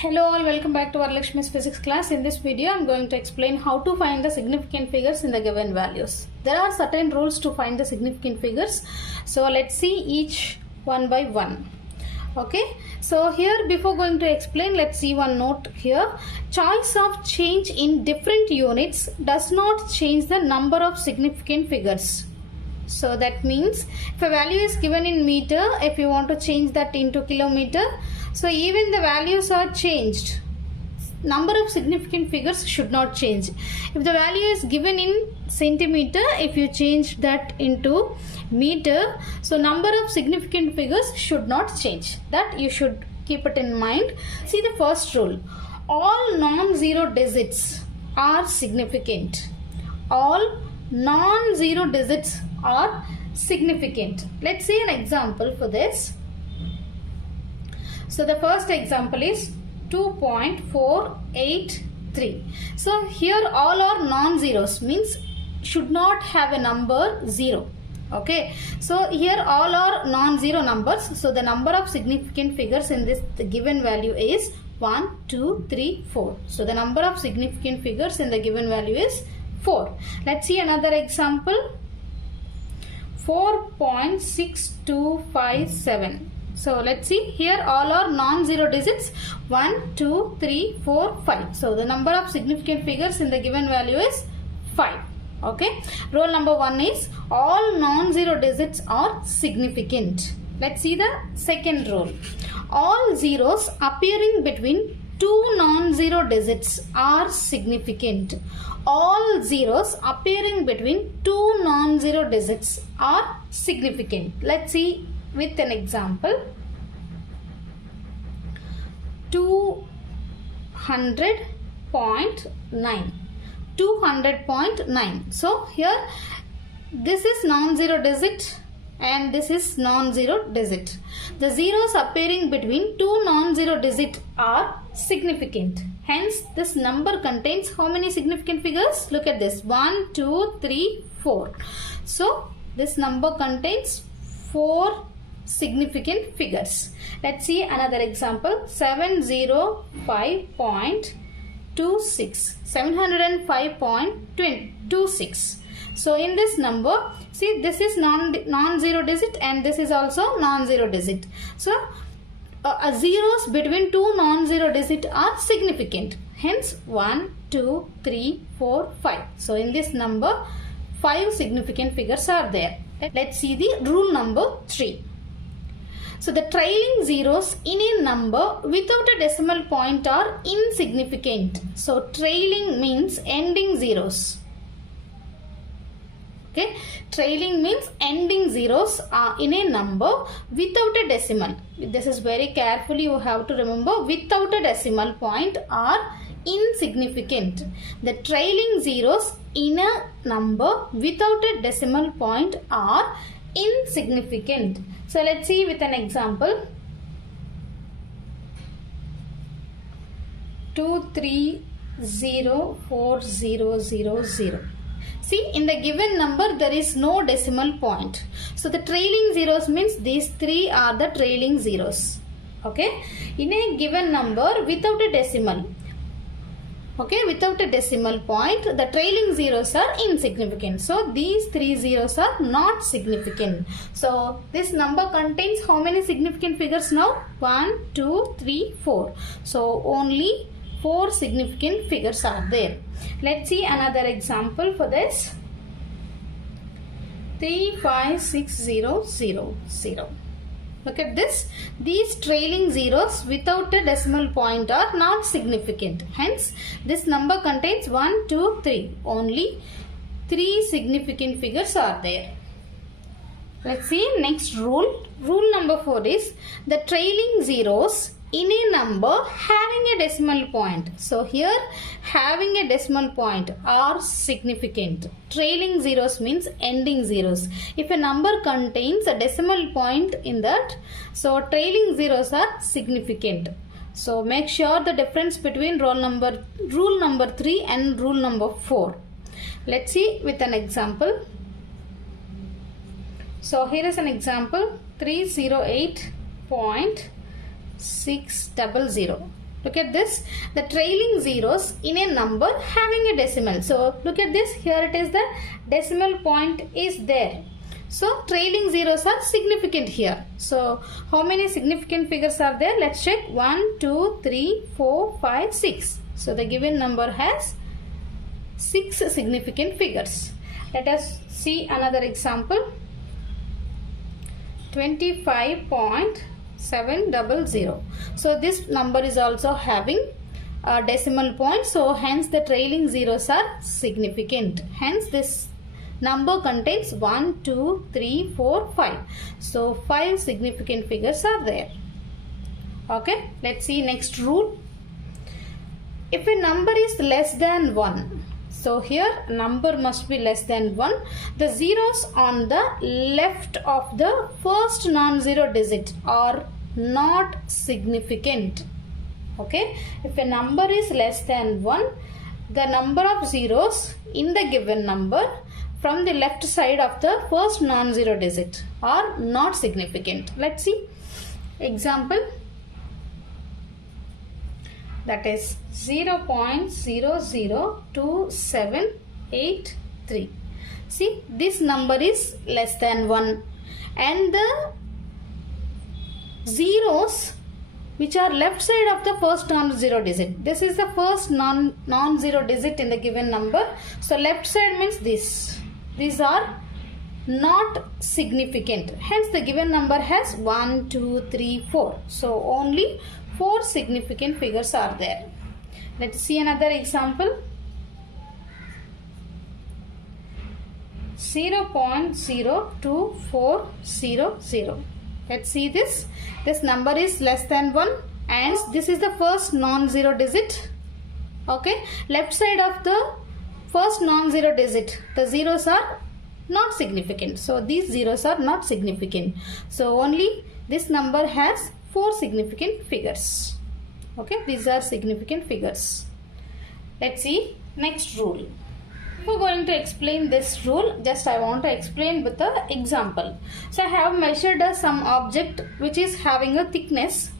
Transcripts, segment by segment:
Hello all, welcome back to our Lakshmi's physics class. In this video, I am going to explain how to find the significant figures in the given values. There are certain rules to find the significant figures. So let's see each one by one. Okay, so here before going to explain, let's see one note here. Choice of change in different units does not change the number of significant figures. So that means if a value is given in meter, if you want to change that into kilometer, so even the values are changed, number of significant figures should not change. If the value is given in centimeter, if you change that into meter, so number of significant figures should not change. That you should keep it in mind. See the first rule. All non-zero digits are significant. All non-zero digits are significant. Let's see an example for this. So the first example is 2.483. So here all are non-zeros, means should not have a number 0. Okay, so here all are non-zero numbers. So the number of significant figures in this the given value is 1, 2, 3, 4. So the number of significant figures in the given value is 4. Let's see another example. 4.6257. So let's see, here all are non-zero digits, 1, 2, 3, 4, 5. So the number of significant figures in the given value is 5. Okay, rule number 1 is all non-zero digits are significant. Let's see the second rule. All zeros appearing between two non-zero digits are significant. All zeros appearing between two non-zero digits are significant. Let's see with an example. 200.9. 200.9. So here this is non-zero digit and this is non-zero digit. The zeros appearing between two non-zero digits are significant. Hence this number contains how many significant figures? Look at this, 1, 2, 3, 4. So this number contains 4 significant figures. Let's see another example. 705.26. 705.26. So in this number, see this is non-zero digit and this is also non-zero digit. So zeros between two non-zero digits are significant. Hence 1, 2, 3, 4, 5. So in this number, 5 significant figures are there. Let's see the rule number 3. So the trailing zeros in a number without a decimal point are insignificant. So trailing means ending zeros. Okay, trailing means ending zeros in a number without a decimal. This is very carefully you have to remember. Without a decimal point are insignificant. The trailing zeros in a number without a decimal point are insignificant. So let's see with an example. 2304000. See, in the given number there is no decimal point. So the trailing zeros means these 3 are the trailing zeros. Okay, in a given number without a decimal. Okay, without a decimal point, the trailing zeros are insignificant. So these 3 zeros are not significant. So this number contains how many significant figures now? 1, 2, 3, 4. So only 4 significant figures are there. Let's see another example for this. 35600. Look at this. These trailing zeros without a decimal point are not significant. Hence, this number contains 1, 2, 3. Only 3 significant figures are there. Let's see next rule. Rule number 4 is the trailing zeros in a number having a decimal point. So here having a decimal point are significant. Trailing zeros means ending zeros. If a number contains a decimal point in that, so trailing zeros are significant. So make sure the difference between rule number 3 and rule number 4. Let's see with an example. So here is an example. 308.600. Look at this, the trailing zeros in a number having a decimal. So look at this, here it is, the decimal point is there. So trailing zeros are significant here. So how many significant figures are there? Let's check. 1, 2, 3, 4, 5, 6. So the given number has 6 significant figures. Let us see another example. 25.700. So this number is also having a decimal point. So hence the trailing zeros are significant. Hence this number contains 1, 2, 3, 4, 5. So 5 significant figures are there. Okay, let's see next rule. If a number is less than 1, so here number must be less than 1. The zeros on the left of the first non-zero digit are not significant. Okay, if a number is less than 1, the number of zeros in the given number from the left side of the first non-zero digit are not significant. Let's see example. That is 0.002783. See, this number is less than 1 and the zeros which are left side of the first non-zero digit. This is the first non-zero digit in the given number. So left side means this. These are not significant. Hence the given number has 1, 2, 3, 4. So only 4 significant figures are there. Let's see another example. 0.02400. Let's see this. This number is less than 1 and this is the first non-zero digit. Okay. Left side of the first non-zero digit, the zeros are not significant. So these zeros are not significant. So only this number has 4 significant figures. Okay, these are significant figures. Let's see next rule. Before going to explain this rule, just I want to explain with the example. So I have measured some object which is having a thickness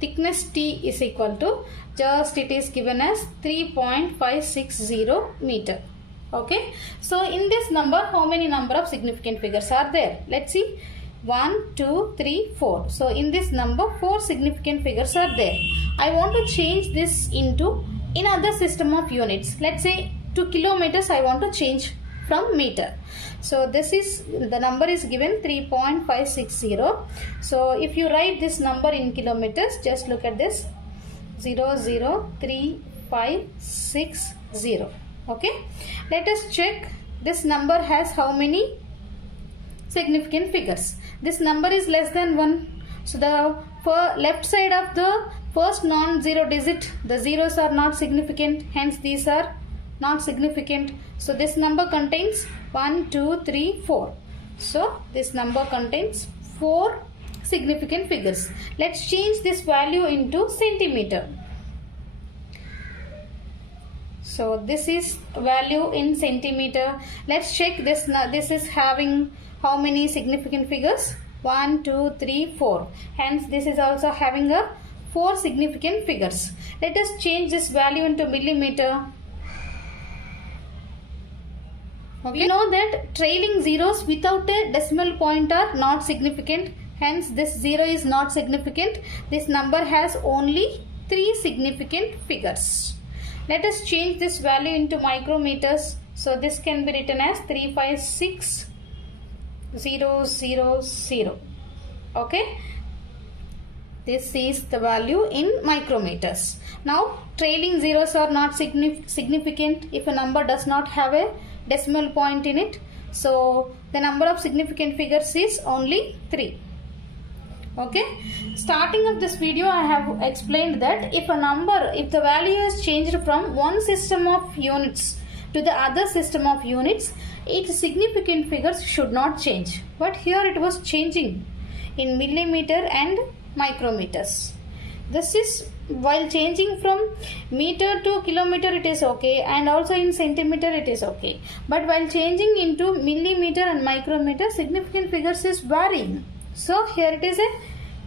T is equal to, just it is given as 3.560 meter. Okay, so in this number how many number of significant figures are there? Let's see. 1, 2, 3, 4. So in this number 4 significant figures are there. I want to change this into another system of units. Let's say to kilometers I want to change from meter. So this is, the number is given 3.560. So if you write this number in kilometers, just look at this, 0.03560. Okay, let us check this number has how many significant figures. This number is less than 1. So the left side of the first non-zero digit, the zeros are not significant. Hence these are not significant. So this number contains 1, 2, 3, 4. So this number contains 4 significant figures. Let's change this value into centimeter. So this is value in centimeter. Let's check this. This is having how many significant figures? 1, 2, 3, 4. Hence this is also having a 4 significant figures. Let us change this value into millimeter. Okay. We know that trailing zeros without a decimal point are not significant. Hence this 0 is not significant. This number has only 3 significant figures. Let us change this value into micrometers. So this can be written as 356,000. Okay. This is the value in micrometers. Now trailing zeros are not significant if a number does not have a decimal point in it. So the number of significant figures is only 3. Okay, starting of this video I have explained that if the value is changed from one system of units to the other system of units, its significant figures should not change. But here it was changing in millimeter and micrometers. This is while changing from meter to kilometer it is okay, and also in centimeter it is okay. But while changing into millimeter and micrometer, significant figures is varying. So here it is a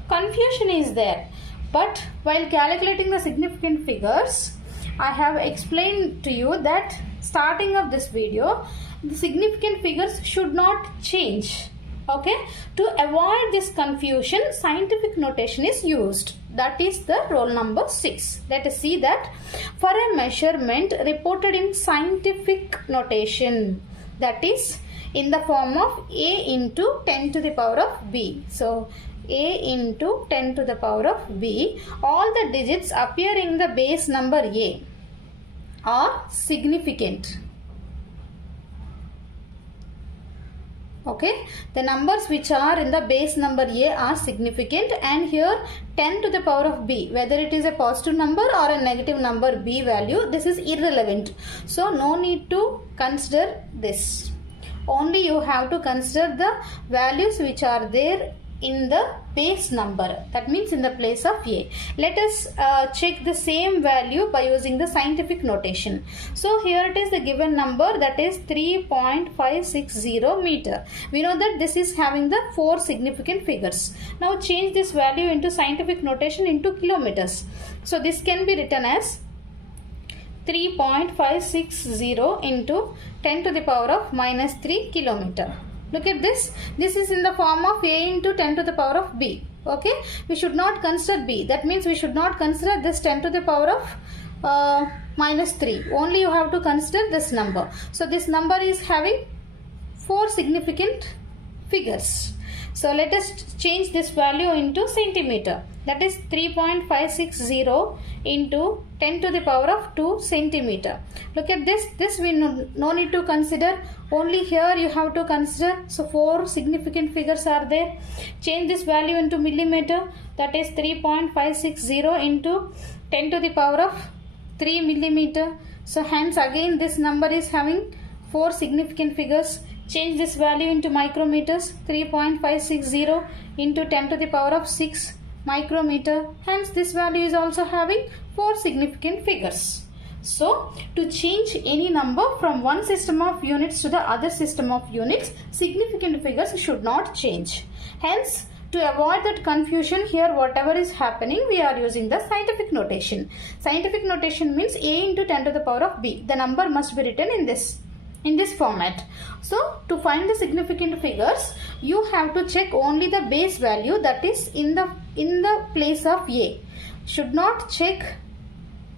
confusion is there. But while calculating the significant figures, I have explained to you that starting of this video, the significant figures should not change. Okay, to avoid this confusion, scientific notation is used. That is the rule number 6. Let us see that for a measurement reported in scientific notation, that is in the form of a into 10 to the power of b. So a into 10 to the power of b, all the digits appearing the base number a are significant. Okay, the numbers which are in the base number a are significant, and here 10 to the power of b, whether it is a positive number or a negative number b value, this is irrelevant. So no need to consider this. Only you have to consider the values which are there in the base number, that means in the place of a. Let us check the same value by using the scientific notation. So here it is the given number, that is 3.560 meter. We know that this is having the 4 significant figures. Now change this value into scientific notation into kilometers. So this can be written as 3.560 into 10 to the power of minus 3 kilometer. Look at this. This is in the form of a into 10 to the power of b. Okay, we should not consider b. That means we should not consider this 10 to the power of minus 3. Only you have to consider this number. So this number is having 4 significant figures. So let us change this value into centimeter. That is 3.560 into 10 to the power of 2 centimeter. Look at this. This we no need to consider. Only here you have to consider. So 4 significant figures are there. Change this value into millimeter. That is 3.560 into 10 to the power of 3 millimeter. So hence again this number is having 4 significant figures. Change this value into micrometers. 3.560 into 10 to the power of 6 micrometer. Hence this value is also having 4 significant figures. So to change any number from one system of units to the other system of units, significant figures should not change. Hence to avoid that confusion, here whatever is happening, we are using the scientific notation. Scientific notation means a into 10 to the power of b. The number must be written in this format. So to find the significant figures, you have to check only the base value, that is in the place of a. Should not check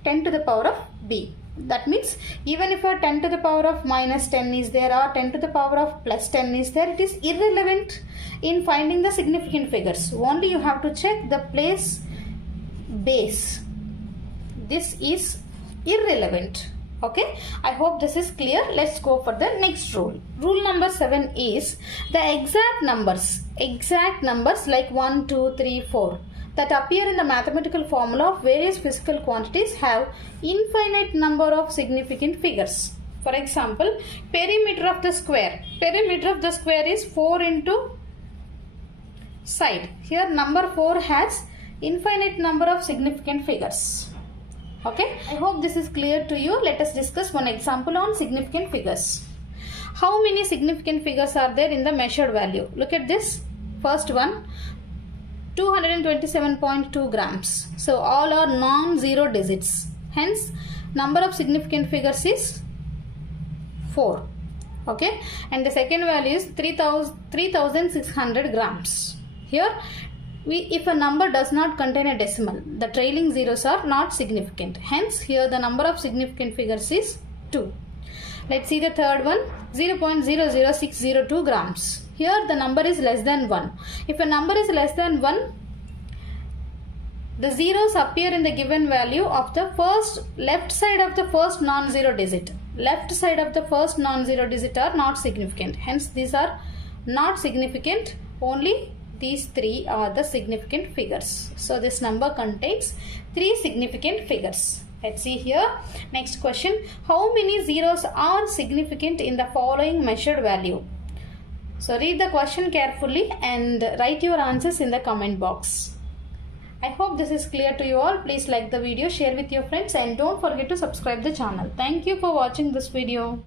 10 to the power of b. That means even if a 10 to the power of minus 10 is there or 10 to the power of plus 10 is there, it is irrelevant in finding the significant figures. Only you have to check the place base. This is irrelevant. Okay, I hope this is clear. Let's go for the next rule. Rule number 7 is the exact numbers like 1, 2, 3, 4 that appear in the mathematical formula of various physical quantities have infinite number of significant figures. For example, perimeter of the square. Perimeter of the square is 4 into side. Here number 4 has infinite number of significant figures. Okay, I hope this is clear to you. Let us discuss one example on significant figures. How many significant figures are there in the measured value? Look at this. First one, 227.2 grams. So all are non-zero digits. Hence, number of significant figures is 4. Okay, and the second value is 3,600 grams. Here, if a number does not contain a decimal, the trailing zeros are not significant. Hence, here the number of significant figures is 2. Let's see the third one, 0.00602 grams. Here the number is less than 1. If a number is less than 1, the zeros appear in the given value of the left side of the first non-zero digit. Left side of the first non-zero digit are not significant. Hence, these are not significant. Only these 3 are the significant figures. So this number contains 3 significant figures. Let's see here. Next question. How many zeros are significant in the following measured value? So read the question carefully and write your answers in the comment box. I hope this is clear to you all. Please like the video, share with your friends, and don't forget to subscribe the channel. Thank you for watching this video.